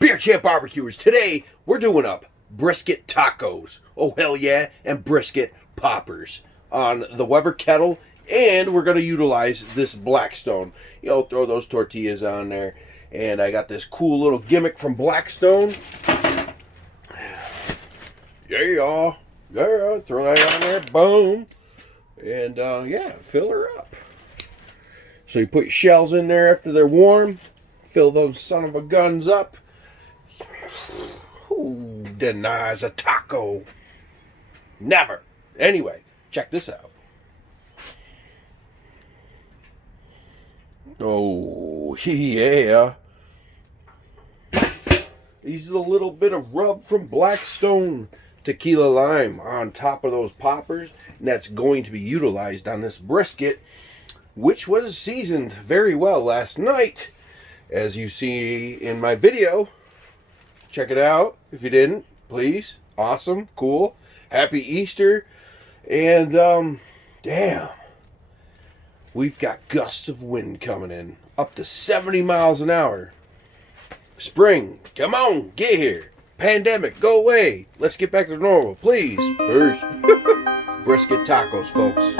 Beer Champ Barbecuers. Today, we're doing up brisket tacos. Oh, hell yeah. And brisket poppers on the Weber kettle. And we're going to utilize this Blackstone. You know, throw those tortillas on there. And I got this cool little gimmick from Blackstone. Yeah. Throw that on there. Boom. And, yeah, fill her up. So you put your shells in there after they're warm. Fill those son of a guns up. Who denies a taco? Never. Anyway, check this out. Oh, yeah. These are a little bit of rub from Blackstone tequila lime on top of those poppers. And that's going to be utilized on this brisket, which was seasoned very well last night. As you see in my video. Check it out. If you didn't, please. Awesome. Cool. Happy Easter. And, damn. We've got gusts of wind coming in. Up to 70 miles an hour. Spring. Come on. Get here. Pandemic. Go away. Let's get back to normal. Please. First. Brisket tacos, folks.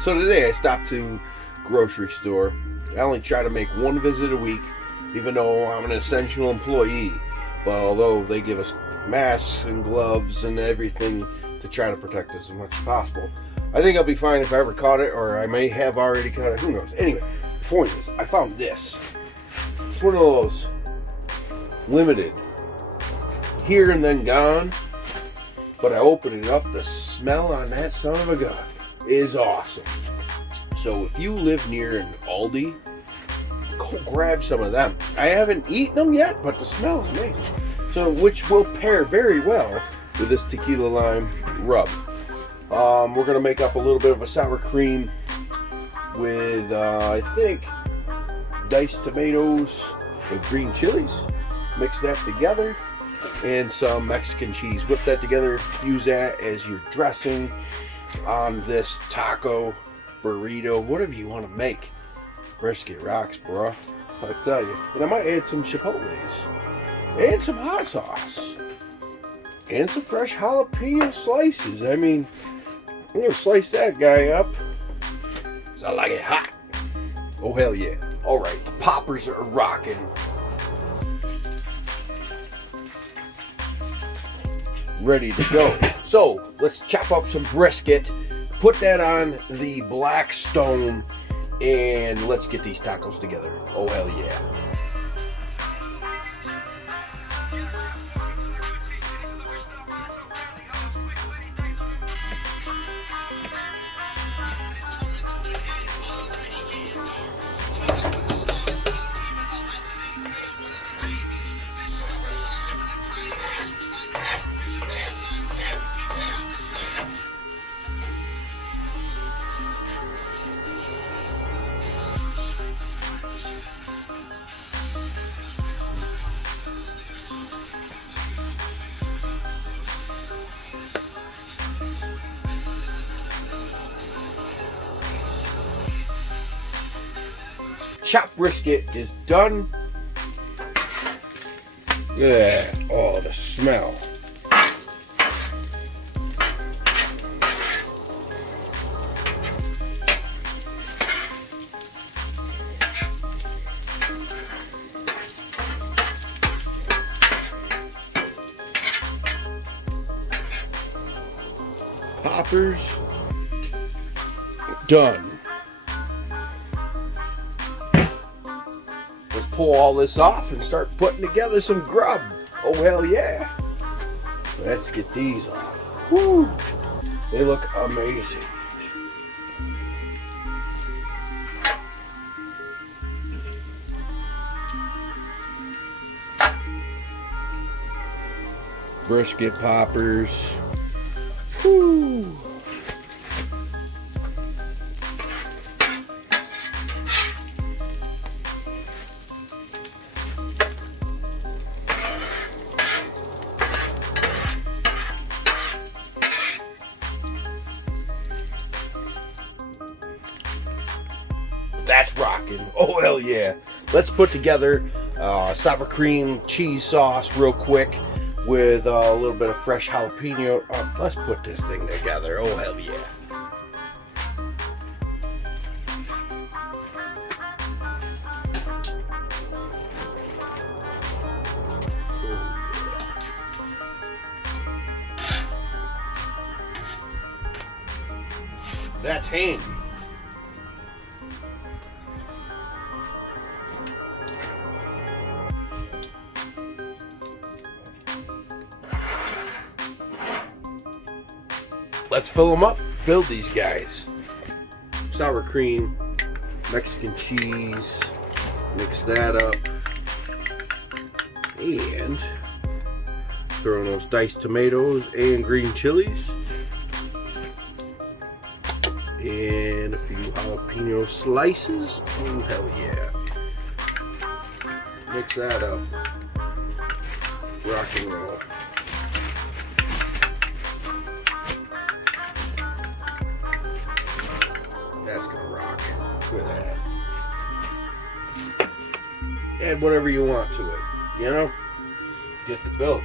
So today I stopped to grocery store. I only try to make one visit a week, even though I'm an essential employee. But although they give us masks and gloves and everything to try to protect us as much as possible, I think I'll be fine if I ever caught it, or I may have already caught it. Who knows? Anyway, the point is, I found this. It's one of those limited, here and then gone. But I opened it up. The smell on that son of a gun is awesome. So if you live near an Aldi, go grab some of them. I haven't eaten them yet, but the smell is amazing. So, which will pair very well with this tequila lime rub. We're going to make up a little bit of a sour cream with, I think, diced tomatoes with green chilies. Mix that together. And some Mexican cheese. Whip that together. Use that as your dressing on this taco, burrito, whatever you want to make. Brisket rocks, bro. I tell you. And I might add some chipotles. And some hot sauce. And some fresh jalapeno slices. I mean, I'm going to slice that guy up. So I like it hot. Oh, hell yeah. Alright, the poppers are rocking. Ready to go. So let's chop up some brisket, put that on the Blackstone, and let's get these tacos together. Oh hell yeah. chopped brisket is done. Look at that. Oh, the smell. Poppers done. Let's pull all this off and start putting together some grub. Oh hell yeah. Let's get these off. Woo! They look amazing. Brisket poppers. Woo! That's rocking. Oh hell yeah. Let's put together sour cream cheese sauce real quick with a little bit of fresh jalapeno. Let's put this thing together. Oh hell yeah. That's handy. Let's fill them up, build these guys. Sour cream, Mexican cheese, mix that up, and throw in those diced tomatoes and green chilies, and a few jalapeno slices. Oh hell yeah. Mix that up. Rock and roll. That's gonna rock. Look at that. Add whatever you want to it, you know? Get the build.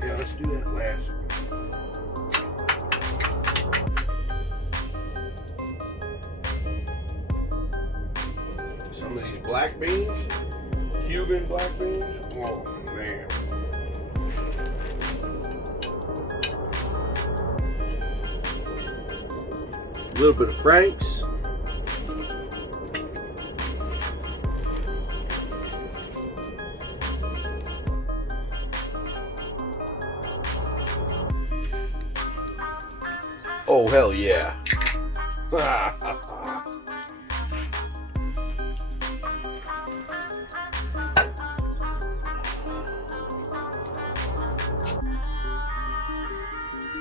Yeah, let's do that last. Some of these black beans, Cuban black beans. Oh man. A little bit of Frank's. Oh hell yeah.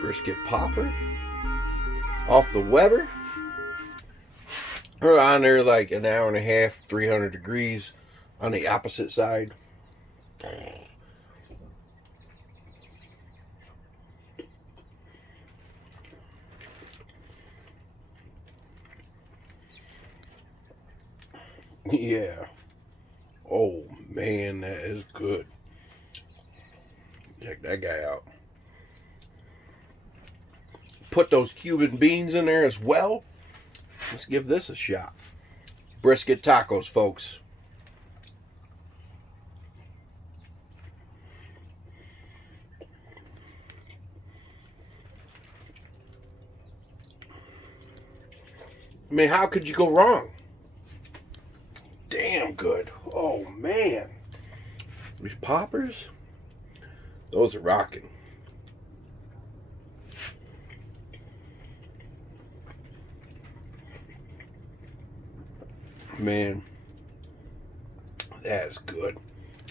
Brisket popper off the Weber. We're on there like an hour and a half, 300 degrees on the opposite side. Yeah. Oh man, that is good. Check that guy out. Put those Cuban beans in there as well. Let's give this a shot. Brisket tacos, folks. I mean, how could you go wrong? Damn good. Oh man. These poppers, those are rocking. Man, that's good.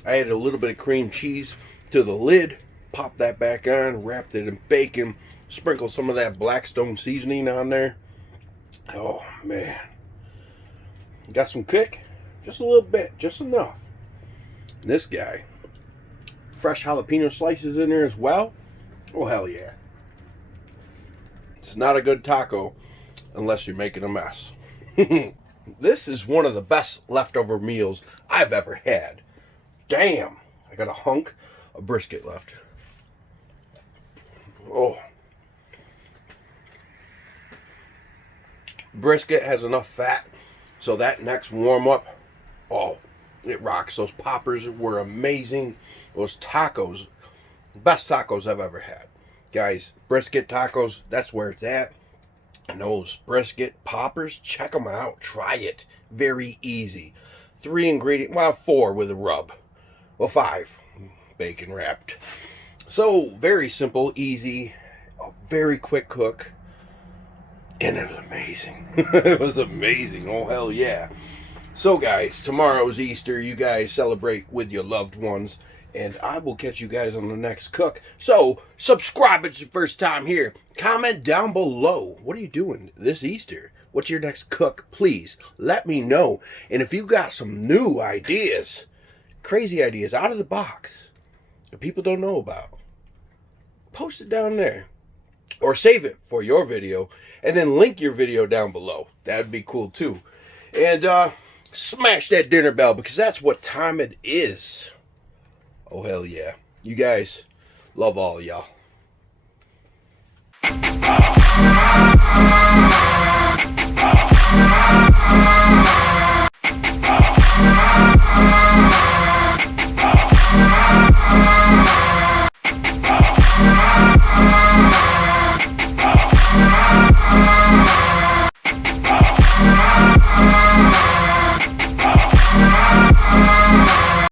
I added a little bit of cream cheese to the lid, popped that back on, wrapped it in bacon, sprinkled some of that Blackstone seasoning on there. Oh man. Got some kick, just a little bit, just enough. And this guy, fresh jalapeno slices in there as well. Oh, hell yeah. It's not a good taco unless you're making a mess. This is one of the best leftover meals I've ever had. Damn, I got a hunk of brisket left. Oh. Brisket has enough fat, so that next warm up, oh, it rocks. Those poppers were amazing. Those tacos, best tacos I've ever had. Guys, Brisket Tacos, that's where it's at. And those Brisket Poppers, check them out. Try it. Very easy. 3 ingredients, well, 4 with a rub. Well, 5. Bacon wrapped. So, very simple, easy, a very quick cook. And it was amazing. It was amazing. Oh, hell yeah. So, guys, tomorrow's Easter. You guys celebrate with your loved ones. And I will catch you guys on the next cook. So, subscribe if it's your first time here. Comment down below. What are you doing this Easter? What's your next cook? Please, let me know. And if you got some new ideas, crazy ideas, out of the box, that people don't know about, post it down there. Or save it for your video. And then link your video down below. That'd be cool, too. And smash that dinner bell, because that's what time it is. Oh, hell yeah. You guys, love all y'all.